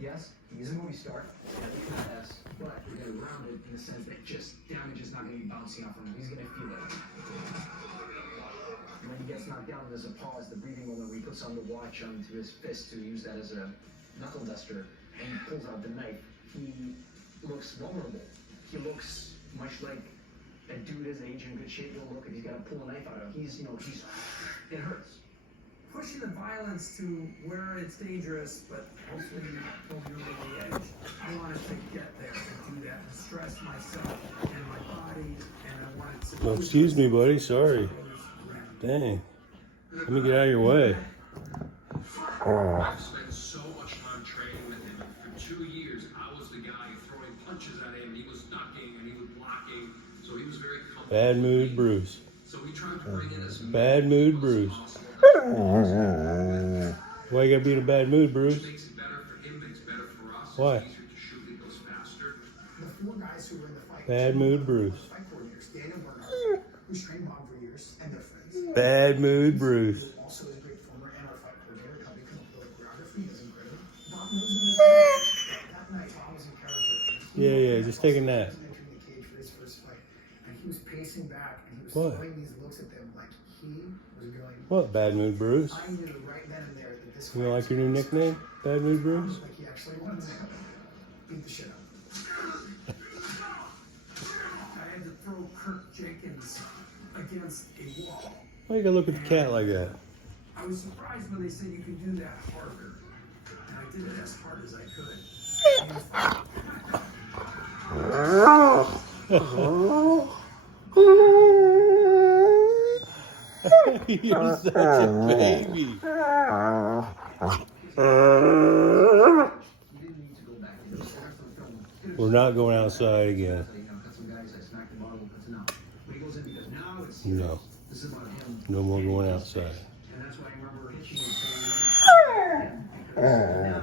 Yes, he's a movie star. Yes, but we're going to round it in the sense that just damage is not going to be bouncing off him. He's going to feel it. And when he gets knocked down, there's a pause, the breathing moment where he puts on the watch onto his fist to use that as a knuckle duster, and he pulls out the knife. He looks vulnerable. He looks much like a dude his age in good shape will look if he's got to pull a knife out of him. It hurts. Pushing the violence to where it's dangerous, but hopefully pull you over the edge. I wanted to get there and do that and stress myself and my body, and I wanted to... Well, excuse me, buddy. Sorry. Dang. Let me get out of your way. I've spent so much time training with him. For 2 years, I was the guy throwing punches at him. He was ducking and he was blocking, so he was very comfortable. Bad mood Bruce. So we tried to bring in as Bad mood Bruce. Why you gotta be in a bad mood, Bruce? Makes it better for him, makes it better for us. Why? It's easier to shoot, it goes faster. The four guys who were in the fight. Bad mood Bruce. Fight coordinators, Daniel Bernard, who's trained Bob for years, and their friends. Bad mood Bruce. Who also is a great former and our fight coordinator, helped me come up with choreography. He does incredible. Bob knows him. That night, Bob was in character. Yeah, just taking that. He was entering the cage for his first fight, and he was pacing back, and he was What? throwing these looks at them like he was going. What, Bad Mood Bruce? I knew right then and there that this You don't like your new nickname? Bad Mood Bruce? like he actually wanted to beat the shit out of him. I had to throw Kirk Jenkins against a wall. Why you gotta look at the cat like that? I was surprised when they said you could do that harder. And I did it as hard as I could. You're such a baby. He didn't need to go back. He just started from film. We're not going outside again. Cut some guys, I smacked the bottle, but no. But he goes in because now it's No. this is about him. No more going outside. And that's why I remember hitching and saying, now